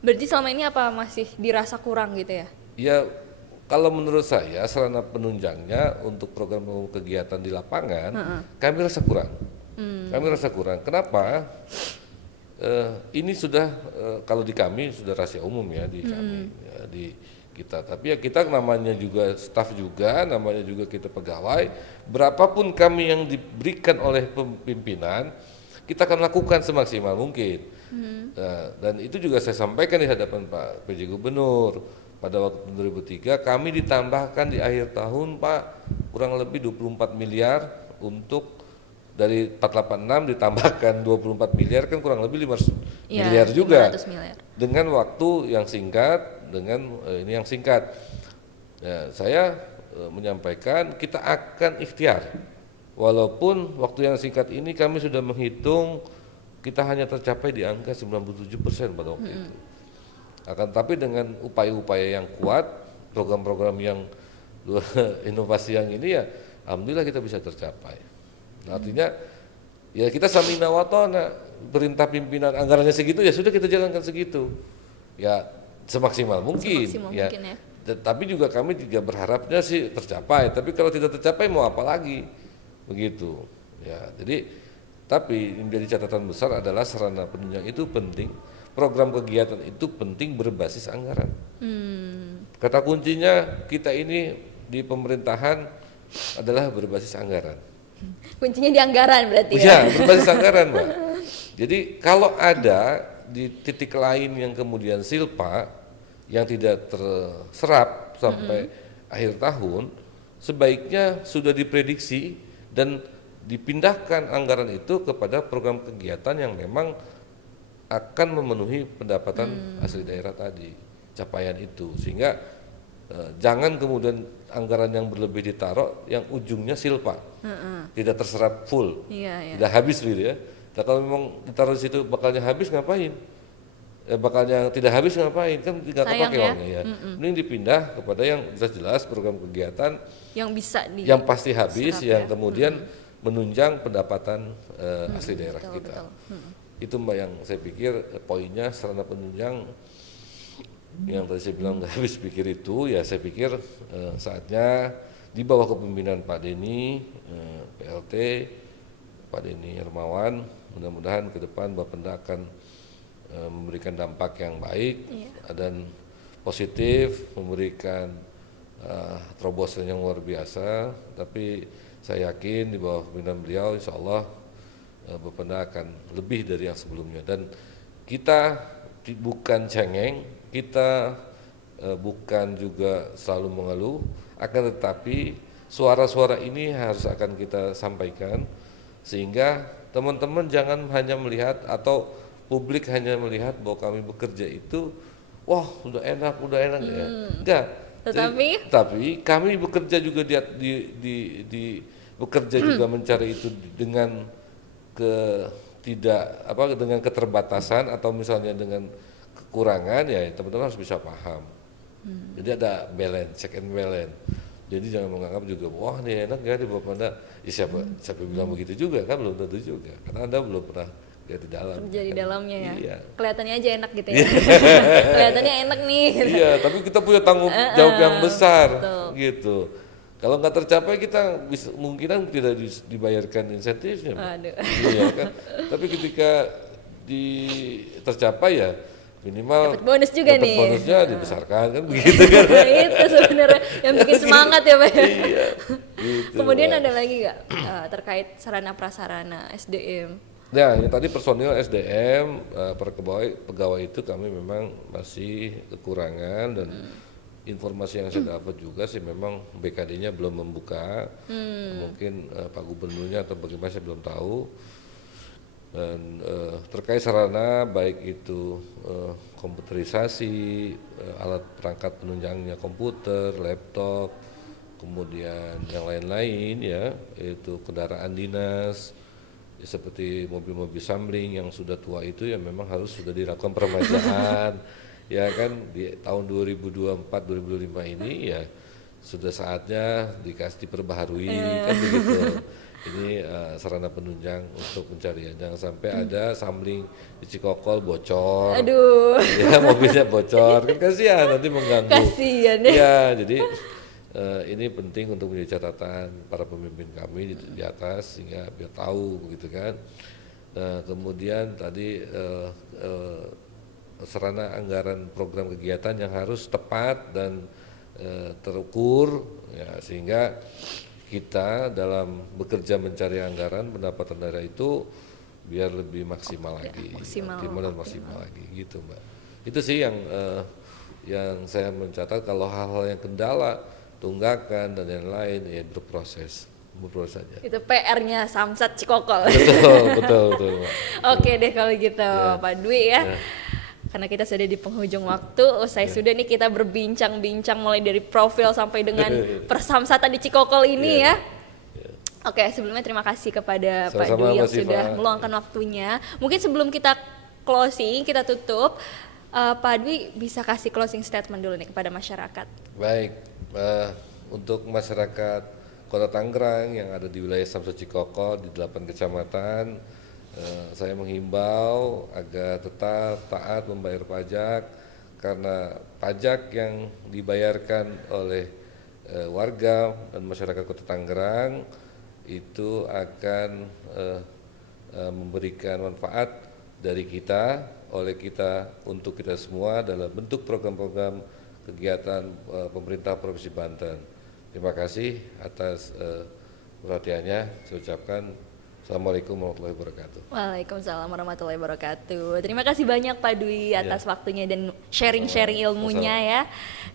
Berarti selama ini apa masih dirasa kurang gitu ya? Ya, kalau menurut saya sarana penunjangnya untuk program kegiatan di lapangan kami rasa kurang. Kami rasa kurang. Kenapa? Ini sudah kalau di kami sudah rahasia umum ya di kami ya, di kita. Tapi ya kita namanya juga staf juga, namanya juga kita pegawai. Berapapun kami yang diberikan oleh pimpinan, kita akan lakukan semaksimal mungkin. Dan itu juga saya sampaikan di hadapan Pak PJ Gubernur pada waktu 2003 kami ditambahkan di akhir tahun Pak kurang lebih 24 miliar untuk dari 486 ditambahkan 24 miliar kan kurang lebih 500 Iya, miliar juga 500 miliar. dengan waktu yang singkat, dengan ini yang singkat. Ya, saya menyampaikan kita akan ikhtiar, walaupun waktu yang singkat ini kami sudah menghitung kita hanya tercapai di angka 97% pada waktu itu. Akan tapi dengan upaya-upaya yang kuat, program-program yang inovasi yang ini ya, alhamdulillah kita bisa tercapai. Nah, artinya ya kita samina wa ta'na, perintah pimpinan anggarannya segitu ya sudah kita jalankan segitu. Ya semaksimal mungkin ya. Mungkin ya. Tapi juga kami juga berharapnya sih tercapai, tapi kalau tidak tercapai mau apa lagi? Begitu. Ya, jadi tapi yang menjadi catatan besar adalah sarana penunjang itu penting, program kegiatan itu penting berbasis anggaran. Kata kuncinya kita ini di pemerintahan adalah berbasis anggaran. Kuncinya di anggaran berarti Ya, berbasis anggaran, Mbak. Jadi kalau ada di titik lain yang kemudian silpa yang tidak terserap sampai akhir tahun, sebaiknya sudah diprediksi dan dipindahkan anggaran itu kepada program kegiatan yang memang akan memenuhi pendapatan asli daerah tadi, capaian itu, sehingga jangan kemudian anggaran yang berlebih ditaruh yang ujungnya silpa, tidak terserap full, tidak habis gitu ya. Nah, kalau memang ditaruh di situ bakalnya habis ngapain? Bakalnya tidak habis ngapain? Kan tidak kepake uangnya ya. Mending dipindah kepada yang jelas-jelas program kegiatan yang bisa yang pasti habis, yang ya. kemudian menunjang pendapatan asli daerah kita. Itu Mbak yang saya pikir poinnya sarana penunjang yang tadi saya bilang nggak habis pikir itu, ya saya pikir saatnya di bawah kepemimpinan Pak Denny, PLT, Pak Denny Hermawan, mudah-mudahan ke depan Bapenda akan memberikan dampak yang baik dan positif, memberikan terobosan yang luar biasa. Tapi saya yakin di bawah kepemimpinan beliau, insya Allah Bapenda akan lebih dari yang sebelumnya. Dan kita bukan cengeng, kita bukan juga selalu mengeluh, akan tetapi suara-suara ini harus akan kita sampaikan sehingga teman-teman jangan hanya melihat atau publik hanya melihat bahwa kami bekerja itu wah udah enak ya. Enggak. Tapi kami bekerja juga bekerja juga mencari itu dengan dengan keterbatasan atau misalnya dengan kekurangan, ya teman-teman harus bisa paham. Jadi ada balance, check and balance. Jadi jangan menganggap juga wah ini enak ya di Bapenda. Ya, siapa bilang begitu juga kan, belum tentu juga. Karena Anda belum pernah lihat di dalam. Kerja di dalamnya ya. Iya. Kelihatannya aja enak gitu ya. Kelihatannya enak nih. Iya, tapi kita punya tanggung jawab yang besar gitu. Kalau nggak tercapai kita bisa kemungkinan tidak dibayarkan insentifnya. Iya kan. Tapi ketika tercapai ya minimal dapat bonus juga nih. Bonusnya dibesarkan kan begitu kan. Itu sebenarnya yang bikin semangat ya Pak. Iya. Gitu, kemudian ada lagi nggak terkait sarana prasarana SDM? Nah, yang tadi personil SDM per pegawai itu kami memang masih kekurangan dan informasi yang saya dapat juga sih memang BKD-nya belum membuka. Mungkin Pak Gubernurnya atau bagaimana saya belum tahu. Dan terkait sarana baik itu komputerisasi, alat perangkat penunjangnya komputer, laptop, kemudian yang lain-lain ya, yaitu kendaraan dinas ya, seperti mobil-mobil Samling yang sudah tua itu ya memang harus sudah dilakukan peremajaan. Ya kan di tahun 2024-2025 ini ya sudah saatnya diperbaharui kan begitu. Ini sarana penunjang untuk pencarian, jangan sampai ada Samling di Cikokol bocor. Aduh. Ya mobilnya bocor kan kasihan nanti mengganggu. Kasihan ya. Ya jadi ini penting untuk menjadi catatan para pemimpin kami di atas sehingga biar tahu begitu kan. Nah kemudian tadi sarana anggaran program kegiatan yang harus tepat dan terukur ya, sehingga kita dalam bekerja mencari anggaran pendapatan daerah itu biar lebih maksimal lagi, optimal dan maksimal lagi gitu Mbak. Itu sih yang saya mencatat. Kalau hal-hal yang kendala, tunggakan dan yang lain ya berproses berproses saja. Itu PR-nya Samsat Cikokol. Betul. Oke deh kalau gitu Pak Dwi ya. Ya. Karena kita sudah di penghujung waktu, usai sudah nih kita berbincang-bincang mulai dari profil sampai dengan persamsatan di Cikokol ini ya. Oke, sebelumnya terima kasih kepada Pak Sama-sama, Dwi yang Mbak Siva. sudah meluangkan waktunya. Mungkin sebelum kita closing, kita tutup, Pak Dwi bisa kasih closing statement dulu nih kepada masyarakat. Baik, untuk masyarakat Kota Tangerang yang ada di wilayah Samsat Cikokol di 8 kecamatan, saya menghimbau agar tetap taat membayar pajak karena pajak yang dibayarkan oleh warga dan masyarakat Kota Tangerang itu akan memberikan manfaat dari kita, oleh kita, untuk kita semua dalam bentuk program-program kegiatan pemerintah Provinsi Banten. Terima kasih atas perhatiannya. Saya ucapkan Assalamualaikum warahmatullahi wabarakatuh. Waalaikumsalam warahmatullahi wabarakatuh. Terima kasih banyak Pak Dwi atas waktunya dan sharing-sharing ilmunya ya.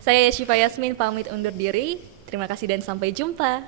Saya Syifa Yasmin pamit undur diri. Terima kasih dan sampai jumpa.